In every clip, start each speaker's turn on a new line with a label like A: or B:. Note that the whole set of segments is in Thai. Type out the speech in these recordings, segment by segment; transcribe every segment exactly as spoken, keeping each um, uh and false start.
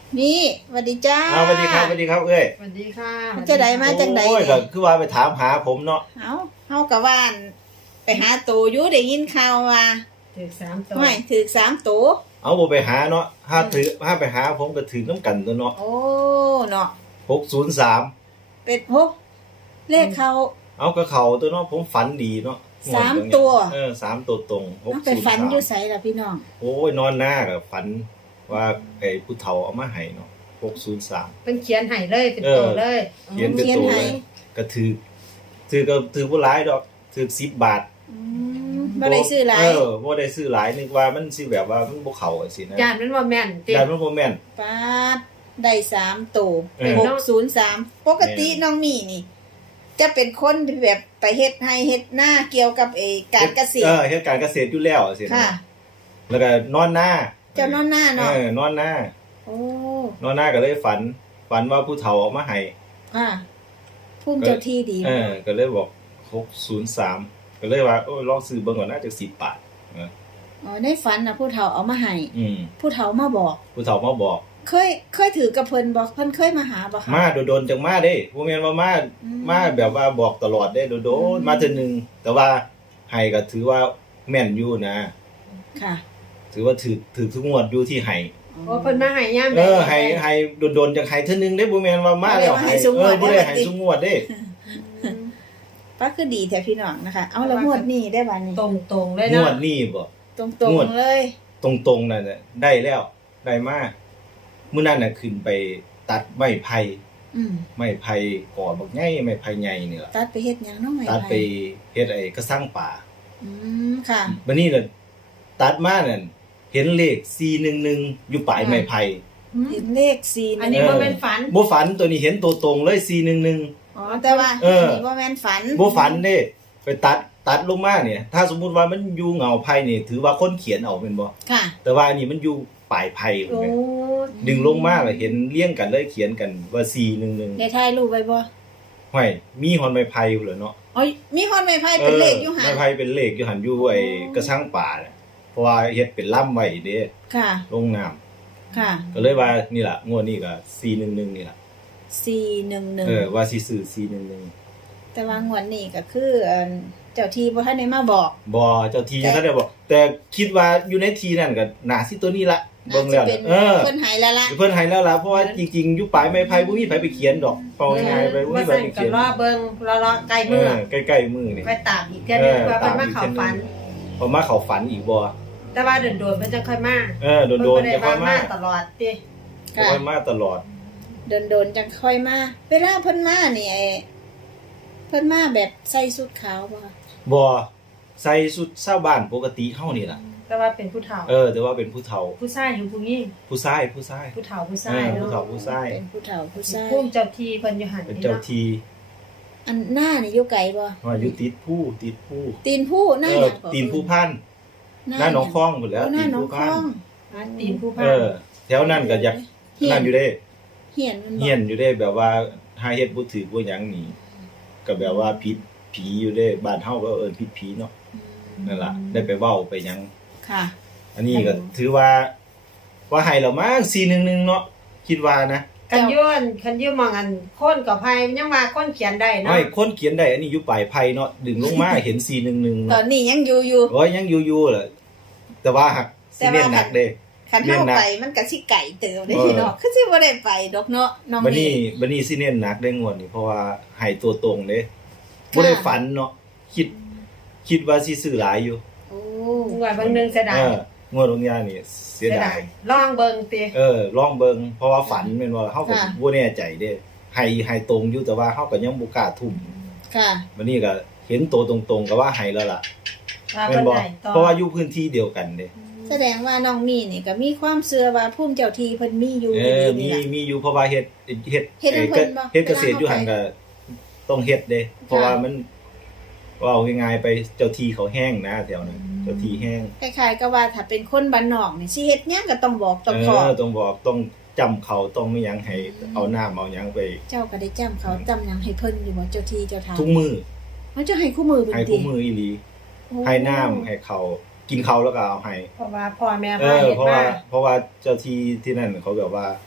A: นี่สวัสดีจ้า
B: อ้าวสวัสดีครับสวัสดีครับเอ้ย
C: สวัสดีค่ะ
A: มันจะได้มาจังใด
B: โอ้ยก็
A: นี่
B: คือว่าไปถามหาผมเนาะ
A: เอ้าเฮากับว่านไปหาตู่อยู่ได้ยินข่าวว่า
C: ถึงสามตัว
A: ไม่ถือสามตู่
B: เอาบ่ไปหาเนาะถ้าถือถ้าไปหาผมก็ถือน้ำกันตัวเนาะ
A: โอ้เนาะ
B: หกศูนย์สาม
A: เป็ดหกเลขเขา
B: เอาก็เขาตัวเนาะผมฝันดีเนาะ
A: สามตัว
B: เออสามตัวตรงหก
A: เอา
B: ศู
A: ไป
B: นย์
A: ฝัน
B: สาม
A: อยู่ไสล่ะพี่น้อง
B: โอ้ยนอนหน้ากับฝันว่าไอ้ผู้เฒ่าเอามาให้เนาะหกศูนย์สาม
C: เป็นเขียนให้เลยเป็นตัวเลย
B: เขียนเป็นตัวเลยก็ถือถือก็ถือบ่หลายดอกถือสิบบาท
A: อืมบ่ได้ซื้อหลาย
B: เออบ่ได้ซื้อหลายนึกว่ามันสิแบบว่ามันบ่เข้าจังซี่นะ
C: ยานมันว่าแม่นติ
B: ยานมันบ่แม่น
A: ปาดได้สามตู่
B: เออ
A: หกศูนย์สามปกติน้องมีนี่ จะเป็นคนที่แบบไปเฮ็ดให้เฮ็ดหน้าเกี่ยวกับเออการเกษต
B: เอ
A: ร
B: อเฮ็ดการเกษตรอยู่แล้วจังซี่นะ
A: ค่ะ
B: แล้วก็นอนหน้า
A: เจ้านอนหน้า
B: เอ
A: เนาะ
B: อนอนหน้า
A: โอ้
B: นอนหน้าก็เลยฝัน ฝันว่าผู้เฒ่าเอามาให้
A: ค่ะภูมิเจ้าที่ดี
B: เออ ก็เลยบอกหกศูนย์สามก็เลยว่าโอ้ยลองซื้อเบิ่งก่อนน่าจะสิบบาทเออ
A: อ๋อในฝันน่ะผู้เฒ่าเอามาให้
B: อืม
A: ผู้เฒ่ามาบอก
B: ผู้เฒ่ามาบอก
A: เคยเคยถือกับเพิ่นบอกเพิ่นเคยมาหาบ่คะ
B: มาโดนๆจังมาเด้บ่แม่นว่ามา
A: อืม
B: มาแบบว่าบอกตลอดเด้โด
A: อื
B: น
A: ม
B: ๆมาเทื่อนึงแต่ว่าให้ก็ถือว่าแม่นอยู่นะ
A: ค่ะ
B: ถือว่าถือถือทุกงวดอยู่ที่ให้
C: โอ้เพิ่นมาให้ยาม
B: เออให้ให้โดนๆจังให้เทื่อนึงเด้บ่แม่นว่ามาแล้วให้เออบ่ได้ให้ทุกงวดเด้
A: ป้าคือดีแท้พี่น้องนะคะ เอาละงวดนี้ได้บัดนี้
C: ตรงตรงๆเลย
B: ง
C: เนาะ
B: วดนี้บ่
A: ตรง
B: งวด
A: ๆเลย
B: ตรงๆนั่นน่ะได้แล้วได้มามื้อนั้นน่ะขึ้นไปตัดไม้ไผ่
A: อืม
B: ไม้ไผ่ก่อบักใหญ่ไม้ไผ่ใหญ่นี่ล่ะ
A: ตัดไปเฮ็ดหยังเนาะไหม
B: ตัดไปเฮ็ดไอ้กระสังป่า
A: อืมค่ะ
B: บัดนี้น่ะตัดมานั่นเห็นเลขสี่หนึ่งหนึ่งอยู่ปลายไม้ไผ่
A: เห็นเลขสี่
C: อันนี้บ่แม่นฝัน
B: บ่ฝันตัวนี้เห็นตัวตรงเลยสี่หนึ่งหนึ่ง
A: อ๋อแต่ว่า
B: เออ
A: นี่บ่แม่นฝัน
B: บ่ฝันเด้ไปตัดตัดลงมาเนี่ย ถ้าสมมุติว่ามันอยู่เงาไผ่นี่ถือว่าคนเขียนเอาแม่นบ่
A: ค่ะ
B: แต่ว่าอันนี้มันอยู่ปลายไผ่เห็น
C: โอ้
B: ไหมดึงลงมาแล้วเห็นเรียงกันเลยเขียนกันว่าสี่หนึ่งหนึ่ง
A: ได้ถ่ายรูปไว้บ่
B: ห้อยมีฮอนไม้ไผ่อยู่เหรอเนาะ
A: อ๋อมีฮอดไม้ไผ่เป็นเลขอยู่หั่น
B: ไม้ไผ่เป็นเลขอยู่หันอยู่ไอ้กระชังป่าน่ะเพราะว่าเฮ็ดเป็นล่ำไว้เด้
A: ค่ะ
B: ลงน้ำ
A: ค่ะ
B: ก็เลยว่านี่ล่ะงวดนี้ก็สี่หนึ่งหนึ่งนี่ล่ะ
A: สี่หนึ่งหนึ่ง
B: เออว่าสิซื้อสี่หนึ่งหนึ่ง
A: แต่ว่างวดนี้ก็คือเอิ่นเจ้าที่บ่ทันได้มาบอก
B: บ่เจ้าทียังทันได้บอก แต่คิดว่าอยู่ในทีนั่นก็น่าสิตัวนี้ละเบิ่งแล้ว
A: น่าสิ
B: น่ะเออ
A: เพิ่นให้แล้วล่ะ
B: เพิ่นให้แล้วล่ะเพราะว่าจริงๆอยู่ปลายไม้ไผ่บ่มีไผไปเขียนดอกเป่าง่ายๆไปบ่
C: ว่า
B: มีไผ
C: สั่น
B: ไป
C: กั
B: เขี
C: น
B: ยน
C: รอเบิ่งรอๆใกล้
B: เอ
C: มื้อ
B: อใกล้ๆมือนี่
C: ไปตามอีกเทื่อนึงว่าเพิ่นมาเข้าฝัน
B: พอมาเข้าฝันอีกบ่
C: แต่ว่าโดนๆเพิ่นจังค่อยมา
B: เออโดนๆ
C: เพิ่
B: จะ
C: น
B: ค่
C: บ่
B: อย
C: ได้
B: มา
C: มาตลอดติ
A: ค่ะ
B: ค่อยมาตลอด
A: โดนๆจังค่อยมา เวลาเพิ่นมานี่ไอ้เพิ่นมาแบบใส่ชุดขาวบ่คะ
B: บ่ใส่ชุดชาวบ้านปกติเฮานี่ล่ะ
C: แต่ว่าเป็นผู้เฒ่า
B: เออ แต่ว่าเป็นผู้เฒ่า
C: ผู้ชายอยู่ผู้หญิง
B: ผู้ชายผู้ชาย
C: ผู้เฒ่าผู้
B: เอ
C: ชาย
B: อผู้
C: เนาะ
B: เฒ่าผู้ชาย
A: เป็นผู้เฒ่าผู้ชาย
C: ภูมิเจ้าที่เพิ่นอยู่หั่น
B: เป็น
C: นี่
B: เจ้า
C: เนาะ
B: ที
A: อันหน้านี่อยู่ไกลบ่
B: ว่าอยู่ติดผู้ติดผู้
A: ตีนผู้หน้า
B: เอ
A: ห
B: อ
A: ยังก่อ
B: ตีนผู้พัน
A: หน้า
B: หน้าหนอง
A: ยัง
B: คองหมดแล้ว
A: โอ้ห
B: ตี
A: น้าน หนอง
B: ผู้
A: ค
B: พั
A: อน ง
C: อันตีนผู้
B: เอ
C: พา
B: อ แถวนั้นก็อยาก
A: เฮีย
B: นั่
A: น
B: นอยู่เด้
A: เฮียนมันบ่
B: เฮียนอยู่เด้แบบว่าหาเฮ็ดบ่ถือบ่หยังนี่ก็แบบว่าผิดผีอยู่เด้บ้านเฮาก็เอิ้นผิดผีเนาะ
A: อืม
B: นั่นล่ะได้ไปเว้าไปหยัง
A: ค่ะ
B: อันนี้ก็ถือว่า ว่าให้แล้วมั้งสี่หนึ่งหนึ่งเนาะคิดว่านะ
C: คันย้อนคันย้อนมองอันคนกับไผยังว่าคนเขียนได้เนาะ
B: ไม่คนเขียนได้อันนี้อยู่ปลายไผ่เนาะดึงลงมา เห็นสี่หนึ่งหนึ่ง
A: ตอ
B: เนาะ
A: นนี้ยังอยู่อยู่
B: โอ้ยยังอยู่ๆแหละแต่ว่าหักสิเน้นหนักเด้
A: คัน
B: เรีย
A: เฮาน
B: หนัก
A: ไปมันก็สิไก่เติบได้
B: เออ
A: พี่น้องคือสิบ่ได้ไปดอกเนาะน้อง
B: บัดนี้
A: นี่
B: บัดนี้สิเน้นหนักได้งวดนี่เพราะว่าให้ตัวตรงเด้บ่ได้ฝันเนาะคิด คิดว่าสิซื้อหลายอยู่
A: โอ้
C: ว่าบางหนึงเสียดาย
B: เอองวดตรงยานี่เสียดาย
C: ลองเบิ่งติ
B: เออลองเบิ่งเพราะว่าฝันแม่นว่าเฮาก็บ่แน่ใจเด้ให้ให้ตรงอยู่แต่ว่าเฮาก็ยังบ่กล้าทุ่ม
A: ค่ะ
B: บัดนี้ก็เห็นตัวตรงๆก็ว่าให้แล้วล่ะ
C: ว่า
B: แม่
C: เพิ่
B: น
C: น
B: บ่
C: ได้ต่อ
B: เพราะว่าอยู่พื้นที่เดียวกันเด้
A: แสดงว่าน้องมีนี่ก็มีความเชื่อว่าภูมิเจ้าที่เพิ่นมีอยู่
B: เอ
A: ใน
B: อ
A: นี้
B: มี
A: ล่ะ
B: มีอยู่เพราะว่าเฮ็ดเฮ็ด
A: เฮ็ดให้เพิ่นบ่
B: เฮ็ดเกษตรอยู่หั่นก็ต้องเฮ็ดเด้เพราะว่ามันว่าเอาง่ายๆไปเจ้าที่เขาแห้งนะแถวนั้นเจ้าที่แห้ง
A: คล้ายๆก็ว่าถ้าเป็นคนบ้านนอกนี่สิเฮ็ดหยังก็ต้องบอกต้อง
B: เอ
A: ขอ
B: อต้องบอกต้องจำเขาต้องไม่หยังให้เอาน้ำเอาหยังไป
A: เจ้าก็ได้จำเขาจำหยังให้เพิ่นอยู่บ่เจ้าที่เจ้าทาง
B: ทุกมือ
A: เขาจะให้คู่มือเป็น
B: ให้
A: ติ
B: คู่มืออีหลี
A: โอ้
B: ให้น้ำให้เขากินเขาแล้วก็เอาให้
C: เพราะว่าพ่อแม่
B: เอ
C: พา
B: อ
C: เฮ็ด
B: เพราะ
C: มา
B: ว่าเพราะว่าเจ้าที่ที่นั่นเขาแบบว่า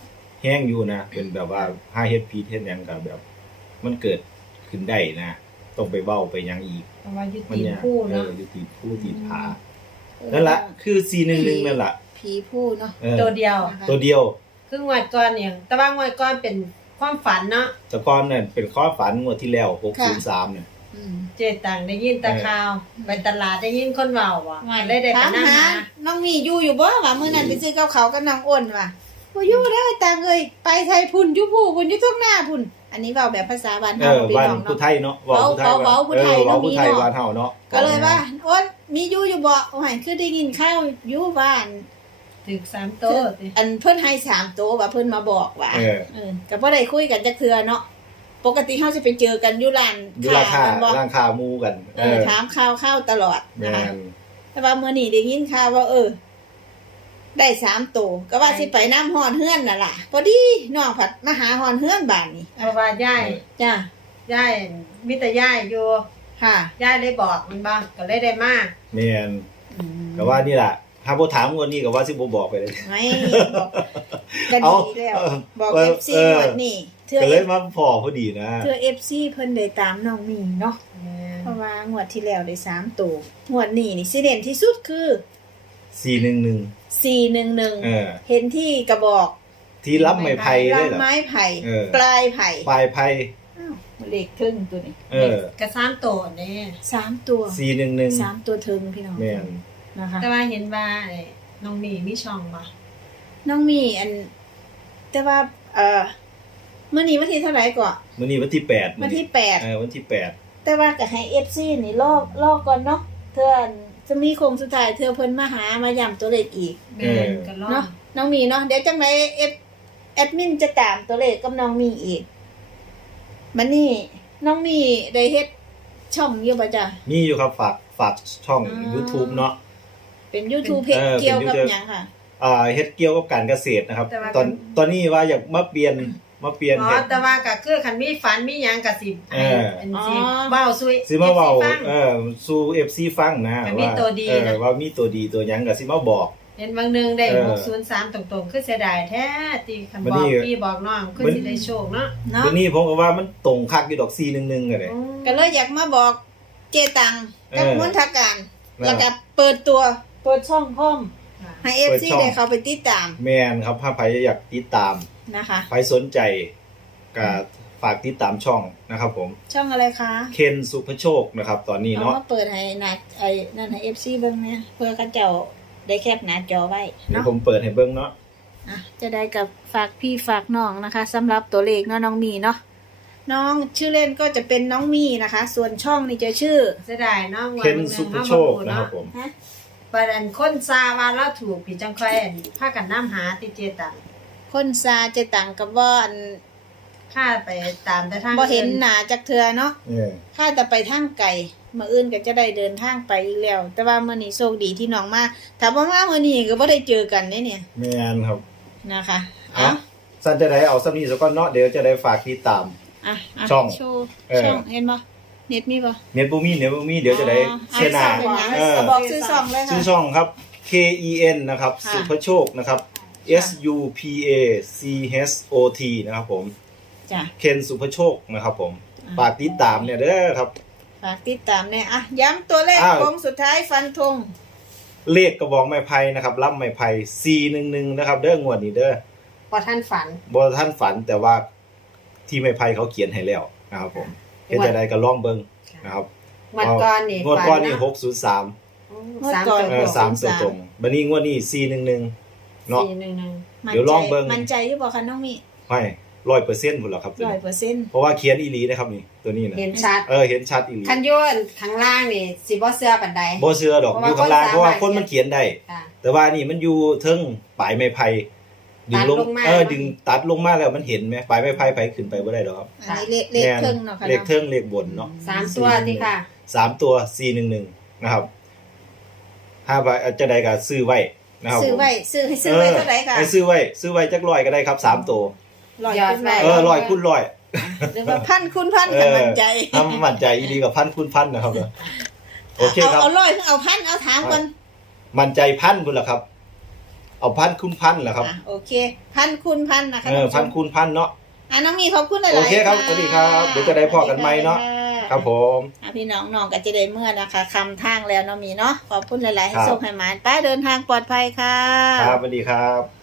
B: แห้งอยู่นะเป็นแบบว่าห้าเฮ็ดพีเฮ็ดหยังก็แบบ มันเกิดขึ้นได้นะต้องไปเว้าไปหยังอีก
C: เพราะว่ายุ
B: มัน
C: ติ
B: เนี่ย
C: ผู้
B: เอ
C: เนาะ
B: ออยู่ที่ผู้ที่ผานั่นล่ะคือสี่หนึ่งหนึ่งนั่นล่ะ
A: ผีผู้เนาะ
B: เออ
C: ตัวเดียว
A: นะคะ
B: ตัวเดียว
C: คืองวดก่อนเนี่ยแต่ว่างวดก่อนเป็นความฝันเนาะ
B: แต่ก่อนนั่นเป็นข้อฝันงวดที่แล้วหกศูนย์สามเนี่ย
A: อืม
C: เจตังได้ยินแตะข่าวไปตลาดได้ยินคนเว้าว่ะได้ได้ไป
A: ถาม
C: นั่ง
A: หา
C: หา
A: น้องมีอยู่อยู่บ่ว่ามื้อนั้นไปซื้อกับเขาวกับน้องอ้นว่ะบ่อยู่เด้อตางเอ้ยไปไทยพุ่นอยู่ผู้พุ่นอยู่ทุ่งหน้าพุ่นอันนี้เว้าแบบภาษาบ้าน
B: เอ
A: เฮา
B: อ
A: พี่
B: บ้าน
A: น้อง
B: ผู้
A: เนาะ
B: ไทยเนาะเว้าผู้ไทย
A: เว้าเว้าผู้ไทย
B: เออเว้าผู้ไทย
A: เนาะ
B: บ้านเฮาเนาะ
A: ก็เลยว่าอ้นมีอยู่อยู่บ่โอ้ยคือได้ยินข่าวอยู่บ้าน
C: ถึกสามโต๊ะติ
A: อันเพิ่นให้สามโตวว่าเพิ่นมาบอกว่า
B: เออ
A: เออก็บ่ได้คุยกันจักเทื่อเนาะปกติเฮาจะไปเจอกันอยู่ร้าน
B: อยู่ราคา
A: แม่นบ่
B: ราคาหมูกัน
A: เออถามข่าวข่าวตลอด
B: แม่
A: นะคะ
B: น
A: แต่ว่ามื้อนี้ได้ยินข่าวว่าเออ ได้สามโตวก็ว่าสิไปน้ำฮอนเฮือนน่ะล่ะพอดีน้องผัดมาหาฮอนเฮือนบ้านนี่
C: เพราะว่าย่าย
A: จ้า
C: ย่ายมีแต่ย่ายอยู่
A: ค่ะ
C: ย่ายเลยบอกมันบ้างก็เลยได้มา
B: แม่นก็ว่านี่ล่ะถ้าบ่ถามงวดนี้ก็ว่าสิบ่บอกไปเลย
A: ไม่บอกก็
B: เอา
A: ดีแล้ว
B: เออ
A: บอก
B: เออ
A: เอฟซี
B: เออ
A: หมดนี่เทื่อ
B: ก็เลยมาพอพอดีนะ
A: เทื่อเอฟซีเพิ่นได้ตามน้องมีเนาะเพราะว่างวดที่แล้วได้สามตัวงวดนี้นี่สิเด่นที่สุดคือ
B: สี่หนึ่งหนึ่ง
A: สี่หนึ่งหนึ่ง
B: เออ
A: เห็นที่กระบอก
B: ที่รับไม้ไผ่เลย
A: ลำ
B: เหรอ
A: ไม้ไผ่
B: เออ
A: ปลายไผ่
B: ปลายไผ่
A: อ้าวเลขถึงตัวนี้
B: เออ
C: กระซ้ำโต๊ะนี่
A: สามตัว
B: สี่หนึ่งหนึ่ง
A: สามตัวถึงพี่น้อง
B: แม่น
A: นะคะ
C: แต่ว่าเห็นว่าไอ้น้องมีมีช่องบ่
A: น้องมีอัน แต่ว่า เอ่อเมื่อนี้วันที่เท่าไหร่ก่อน
B: มื้อนี้วันที่แปด
A: วันที่แปด
B: เออวันที่แปด
A: แต่ว่าก็ให้ เอฟ ซี นี่ลอกลอกก่อนเนาะเทื่อจะมีโครงสุดท้ายเทื่อเพิ่นมาหามาย้ำตัวเลขอีก
C: แม่นก็รอ
A: เนาะน้องมีเนาะเดี๋ยวจังไดเอดแอดมินจะตามตัวเลขกับน้องมีอีกมันนี่น้องมีได้เฮ็ดช่องอยู่บ่จ้ะ
B: มีอยู่ครับฝากฝากช่อง
A: อ๋อ
B: YouTube เนาะ
A: เป็น YouTube เพจ
B: เออเป็น
A: เกี่ยวกับ
B: YouTube
A: หยังค่ะ
B: อ่าเฮ็ดเกี่ยวกับการเกษตรนะครับ ตอนตอนนี้ว่าอยากมาเปลี่ยนมาเปลี่ยน
C: อ๋อ
B: เฮ็ด
C: แต่ว่าก็คือคันมีฝันมีหยังก็สิ
B: เออ
C: อันสิเว้าซุย
B: สิมาเว้า
C: อฟซีฟัง
B: เออสู่ เอฟ ซี ฟังนะ
C: ก็มี
B: ว่า
C: ตัวดี
B: เออ
C: นะ
B: ว่ามีตัวดีตัวหยังก็สิมาบอก
C: เห็นบางหนึงได้
B: เออ
C: หกศูนย์สามตรงๆคือเสียดายแท้ที่คัน
B: วัน
C: บ
B: นี้
C: อกพี่บอกน้องคือสิได้โชคเนาะ
A: เนาะ
B: วันนี้ผมก็ว่ามันตรงคักอยู่ดอกสี่หนึ่งหนึ่งกันเลย
A: ก็เลยอยากมาบอกเจตังกับ
B: เออ
A: มนทการ
B: นะ
A: แล้วก็เปิดตัวเปิดช่องพร้อม
C: ค่ะ
A: ให้ เอฟ ซี ได้เข้าไปติดตาม
B: แม่นครับถ้าใครอยากติดตาม
A: นะคะ
B: ใครสนใจก็ฝากติดตามช่องนะครับผม
A: ช่องอะไรคะ
B: เคนสุภโชคนะครับ ตอนนี้
A: เอา
B: เนาะ
A: มาเปิดให้หน้าไอ้นั่นให้ เอฟ ซี เบิ่งเนี่ยเพื่อเขาเจ้าได้แคปหน้าจอไว้
B: เดี๋ยว
A: เนาะ
B: ผมเปิดให้เบิ่งเนาะ
A: อ่ะจะได้กับฝากพี่ฝากน้องนะคะสำหรับตัวเลขเนาะน้องมีเนาะน้องชื่อเล่นก็จะเป็นน้องมีนะคะ ส่วนช่องนี่จะชื่อ
C: เสียดายเนาะงวด
B: เคน
C: บางหนึ
B: สุ
C: ง
B: ภ
C: เฮา
B: โช
C: บ่
B: ค
C: รู้
B: นะครั
C: เนาะ
B: บผม
A: ฮะ
C: บัดอันคนซาว่าเราถูกพี่จังค่อยอันพากันนำหาติเจตัง
A: คนซาเจะต่างกับว่าอัน
C: ค่าไปตามแต่ทาง
A: บ่เห็นหน้าจักเทือเนาะ
B: เออ
A: ถ้าแต่ไปทางไกลมื้ออื่นก็จะได้เดินทางไปอีกแล้ว แต่ว่ามื้อนี้โชคดีที่น้องมาถ้าบ่มามื้อนี้ก็บ่ได้เจอกันเด้เนี่ย
B: แม่นครับ
A: นะคะ
B: อ่ะ
A: อ่ะ
B: สั้นจะได้เอาสำนีสักก้อนเนาะเดี๋ยวจะได้ฝากติดตาม
A: อ่ะะ
B: ช่อง
A: โชว์
B: เออ
A: ช่องเห็นบ่เน็ตมีบ่
B: เน็ตบูมี่เน็ตบูมี่เดี๋ยวจะได้
A: อ๋อ
B: เชยร์หนา
A: เป็นหยัง
B: เออ
A: เอาบอกซื้อซองเลย
B: ชื่
A: ค่ะ
B: อช่องครับ K E N นะครับ
A: ค่ะ
B: สุภโชคนะครับ
A: ค่ะ
B: S U P A C H O T นะครับผม
A: จ้ะ
B: เคนสุภโชคนะครับผม
A: อ่า
B: ฝากติดตามเนี่ยเด้อครับ
A: ฝากติดตามแน่อ่ะย้ำตัวเลข
B: อ้าว
A: โค้งสุดท้ายฟันธง
B: เลขกระบอกไม้ไผ่นะครับรับไม้ไผ่สี่หนึ่งหนึ่งนะครับเด้องวดนี้เด้อ
C: พอท่านฝัน
B: บท่านฝันแต่ว่าที่ไม้ไผ่เขาเขียนให้แล้วนะครับผมเห็นจะได้ก็ล่องเบิ่งนะครับ
C: งวดก่อนนี่
B: งวดก้อนนี่
C: ฝัะ
B: หกศูนย์สาม
A: งวด
C: สาม
A: ก่อน
C: ตัว
B: เออสามตัวตรงบันนี้งวดนี้สี่หนึ่งหนึ่งเนาะ
C: สี่หนึ่งหนึ่ง
A: มั่น
B: เดี๋ยว
A: ใจ
B: ลองเบิ่ง
A: มั่นใจหรือเปล่าคะน้องมี
B: ไม่ร้อยเปอร์เซ็นต์พุ่นหรอครับตัว
A: ร้อย
B: นี้
A: เปอร์เซ็นต์
B: เพราะว่าเขียนอีหลีนะครับนี่ตัวนี้นะ
C: เห็นชัด
B: เออเห็นชัดอีหลี
C: คันโยนข้างล่างนี่สิบ่เสื้อปันใด
B: บ่เชื่อดอกอยู่ข้างล่างเพราะว่าคนมันเขียนได้
C: ค่ะ
B: แต่ว่านี่มันอยู่เทิงปลายไม้ไผ่ดึงลง
C: ตัดลงมา
B: เออดึงตัดลงมาแล้วมันเห็นไหมปลายไม้ไผ่ไผขึ้นไปบ่ได้ดอกครับ
A: อันนี้เลขเลขเครื่องเนาะค่ะ
B: เลข
A: เนาะ
B: เทิงเลขบนเนาะ
C: สามตัวที่ค่ะ
B: สามตัวสี่หนึ่งหนึ่งนะครับห้าใบจะได้ก็ซื้อไว้นะครับ
A: ซื้อไว้ซื้อให้ซื้อไว้เท่าไหร่ค่ะ
B: ให้ซื้อไว้ซื้อไว้จักร้อยก็ได้ครับสามตัว
A: ร้อย
C: ยอด
A: คูณ
C: ไว้
A: ร้อย
B: เออร้อยคูณร้อย
A: หรือว่าพันคูณพัน
B: เอ
A: กัน
B: อ
A: มั่นใจ
B: ทำมั่นใจอีดีกับพันคูณพันนะครับเนอะโอเค
A: เอา
B: ครับ
A: เอาร้อยเอาพันเอาถามก่อน
B: มั่นใจพันคุณเหรอครับเอาพันคุณพันแหละครับ
A: อ่ะโอเคพันคูณพันนะคะ
B: เออพันคุณพันเนาะ
A: อ่ะน้องมีขอบคุณหลายๆ
B: โอเคครับสวัสดีครับเดี๋ยวจะได้พอกันใหม่เนาะ ครับผม
A: อ่ะพี่น้องน้องก็จะได้เมื่อนะคะคำทางแล้วน้องมีเนาะขอบคุณหลายๆให้
B: ครับ
A: ส่งให้หมานป้าเดินทางปลอดภัยค่ะ
B: ครับสวัสดีครับ